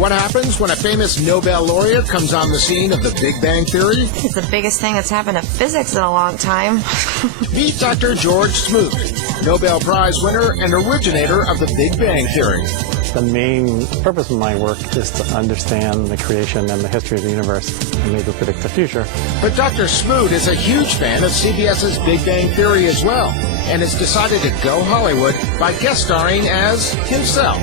What happens when a famous Nobel laureate comes on the scene of the Big Bang Theory? It's the biggest thing that's happened to physics in a long time. Meet Dr. George Smoot, Nobel Prize winner and originator of the Big Bang Theory. The main purpose of my work is to understand the creation and the history of the universe and maybe predict the future. But Dr. Smoot is a huge fan of CBS's Big Bang Theory as well, and has decided to go Hollywood by guest starring as himself.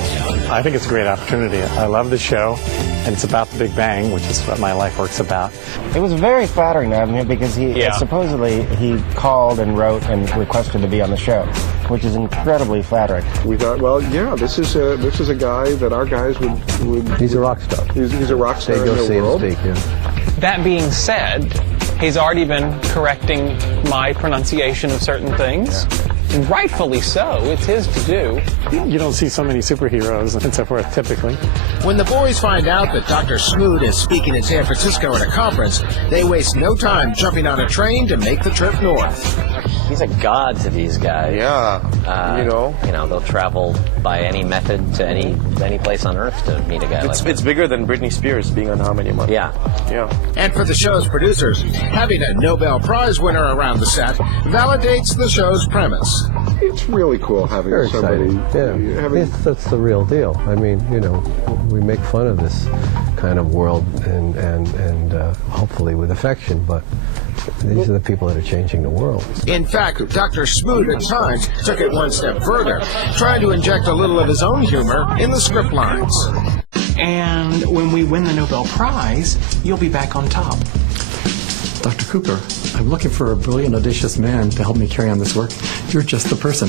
I think it's a great opportunity. I love the show, and it's about the Big Bang, which is what my life work's about. It was very flattering of him because supposedly he called and wrote and requested to be on the show, which is incredibly flattering. We thought, well, yeah, this is a guy that our guys would He's a rock star. He's a rock star in the world. That being said, he's already been correcting my pronunciation of certain things. And rightfully so. It's his to do. You don't see so many superheroes and so forth, typically. When the boys find out that Dr. Smoot is speaking in San Francisco at a conference, they waste no time jumping on a train to make the trip north. He's a god to these guys. Yeah, you know, they'll travel by any method to any place on Earth to meet a guy like that. It's bigger than Britney Spears being on How Many Months. Yeah. And for the show's producers, having a Nobel Prize winner around the set validates the show's premise. It's really cool having Very somebody. exciting. Yeah, that's the real deal. I mean, you know, we make fun of this kind of world and hopefully with affection, but these are the people that are changing the world. In fact, Dr. Smoot at times took it one step further, trying to inject a little of his own humor in the script lines. And when we win the Nobel Prize, you'll be back on top. Dr. Cooper, I'm looking for a brilliant, audacious man to help me carry on this work. You're just the person.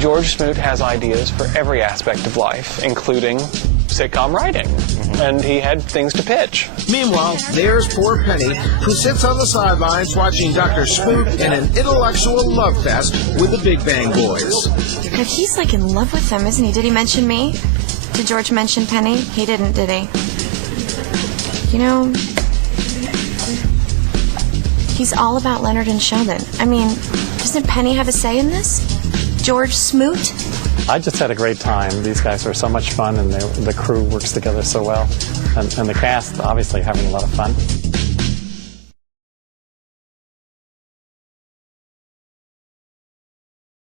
George Smoot has ideas for every aspect of life, including sitcom writing. And he had things to pitch. Meanwhile, there's poor Penny, who sits on the sidelines watching Dr. Smoot in an intellectual love fest with the Big Bang Boys. But he's like in love with them, isn't he? Did he mention me? Did George mention Penny? He didn't, did he? You know, he's all about Leonard and Sheldon. I mean, doesn't Penny have a say in this? George Smoot? I just had a great time. These guys are so much fun, and the crew works together so well. And the cast, obviously, having a lot of fun.